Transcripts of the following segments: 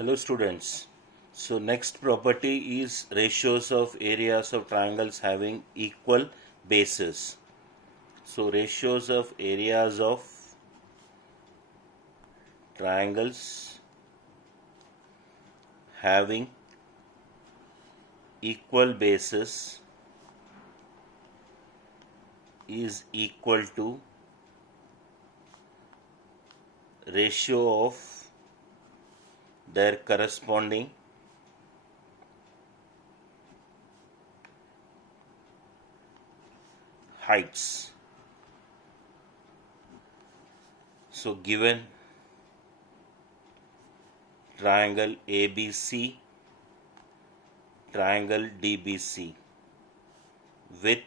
Hello students. So next property is ratios of areas of triangles having equal bases. So ratios of areas of triangles having equal bases is equal to ratio of their corresponding heights. So given triangle ABC, triangle DBC with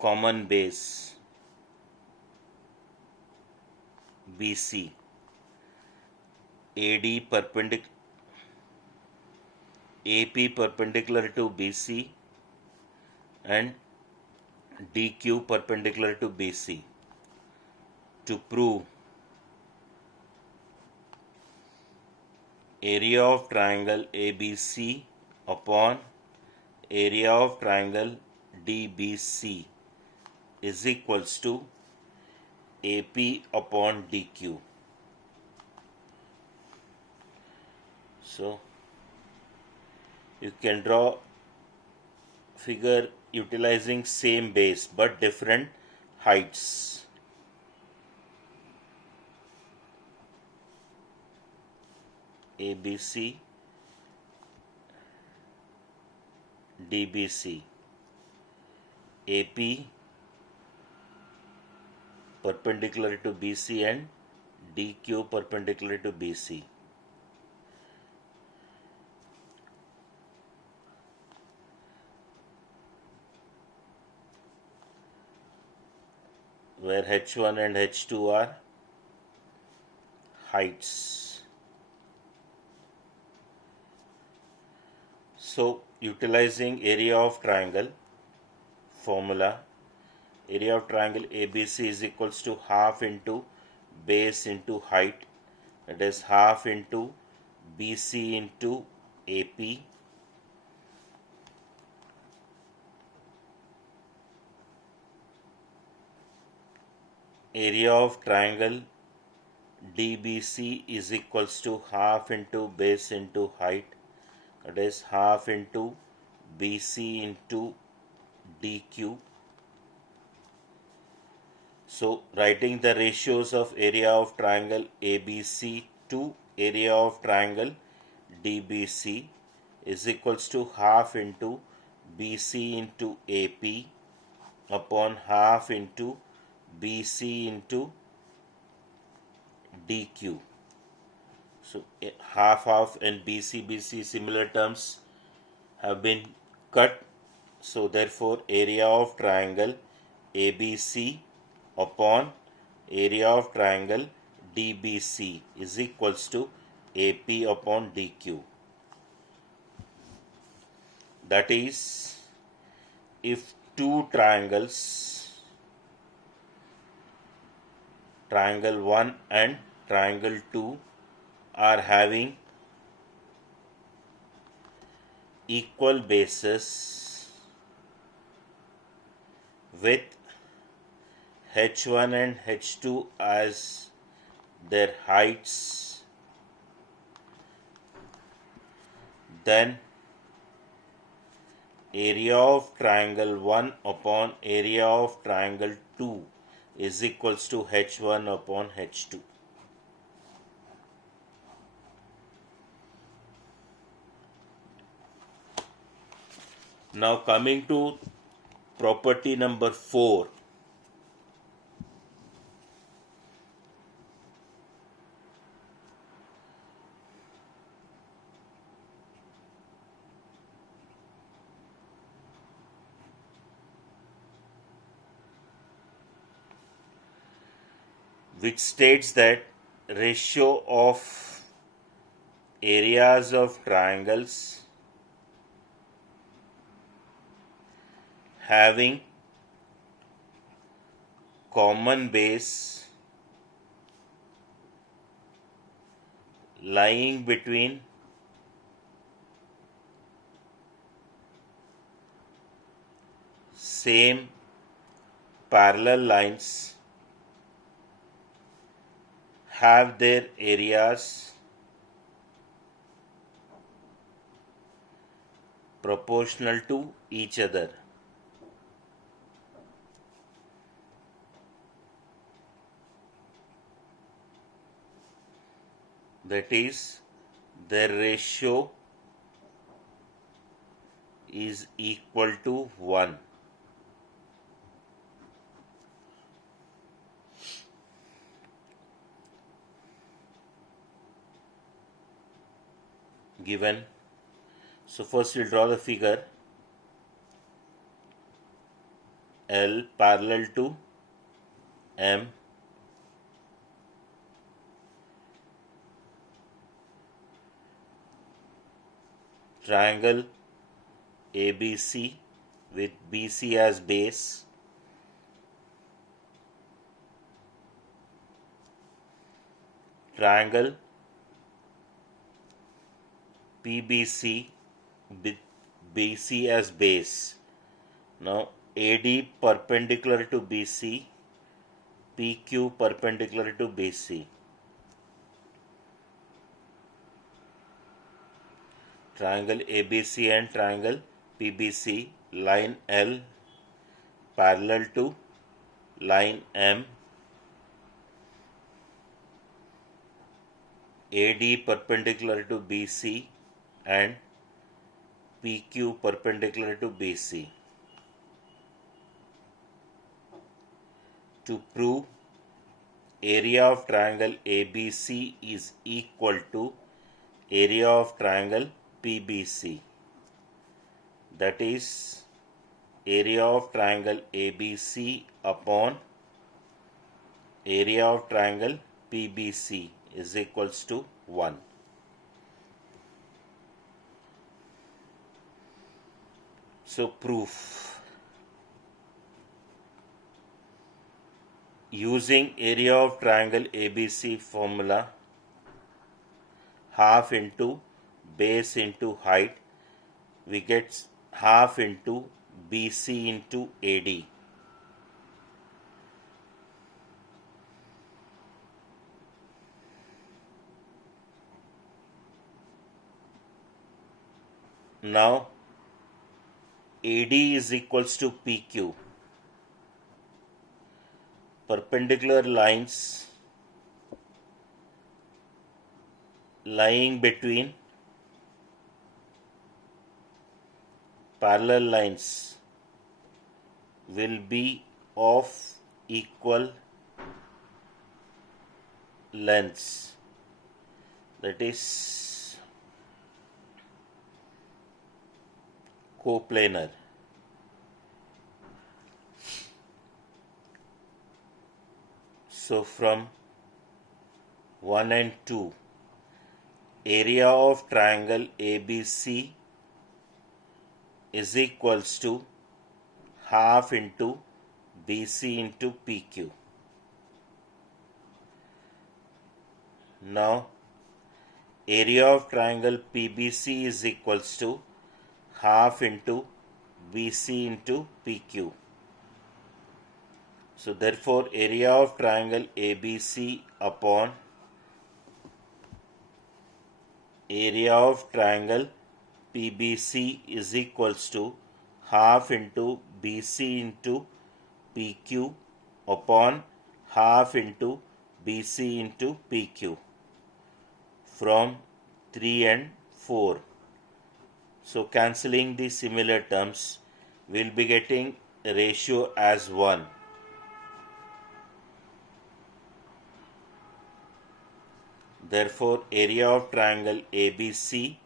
common base BC, AP perpendicular to BC and DQ perpendicular to BC. To prove area of triangle ABC upon area of triangle DBC is equals to AP upon DQ. So you can draw figure utilizing same base but different heights. ABC, DBC, AP perpendicular to BC and DQ perpendicular to BC. Where H1 and H2 are heights. So utilizing area of triangle formula, area of triangle ABC is equals to half into base into height, that is half into BC into AP area of triangle DBC is equals to half into base into height, that is half into BC into DQ. So writing the ratios of area of triangle ABC to area of triangle DBC is equals to half into BC into AP upon half into BC into DQ. So half and BC similar terms have been cut. So therefore area of triangle ABC upon area of triangle DBC is equals to AP upon DQ. That is, if two triangles, triangle 1 and triangle 2, are having equal bases with H1 and H2 as their heights, then area of triangle 1 upon area of triangle 2 is equals to H1 upon H2. Now coming to property number 4. Which states that ratio of areas of triangles having common base lying between same parallel lines have their areas proportional to each other. That is, their ratio is equal to 1. Given. So first we'll draw the figure. L parallel to M, triangle ABC with BC as base, triangle PBC with BC as base. Now AD perpendicular to BC, PQ perpendicular to BC. Triangle ABC and triangle PBC, line L parallel to line M, AD perpendicular to BC and PQ perpendicular to BC. To prove area of triangle ABC is equal to area of triangle PBC. That is, area of triangle ABC upon area of triangle PBC is equals to 1. So proof. Using area of triangle ABC formula, half into base into height, we get half into BC into AD. Now AD is equals to PQ. Perpendicular lines lying between parallel lines will be of equal lengths. That is coplanar. So from 1 and 2, area of triangle ABC is equals to half into BC into PQ. Now area of triangle PBC is equals to half into BC into PQ. So therefore area of triangle ABC upon area of triangle PBC is equals to half into BC into PQ upon half into BC into PQ from 3 and 4. So cancelling the similar terms, we'll be getting ratio as 1. Therefore, area of triangle ABC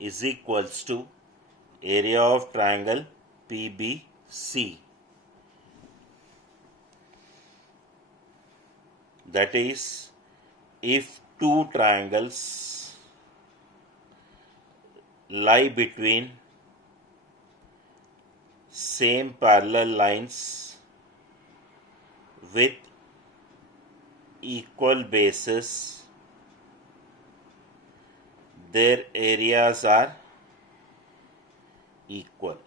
is equals to area of triangle PBC. That is, if two triangles lie between same parallel lines with equal bases, their areas are equal.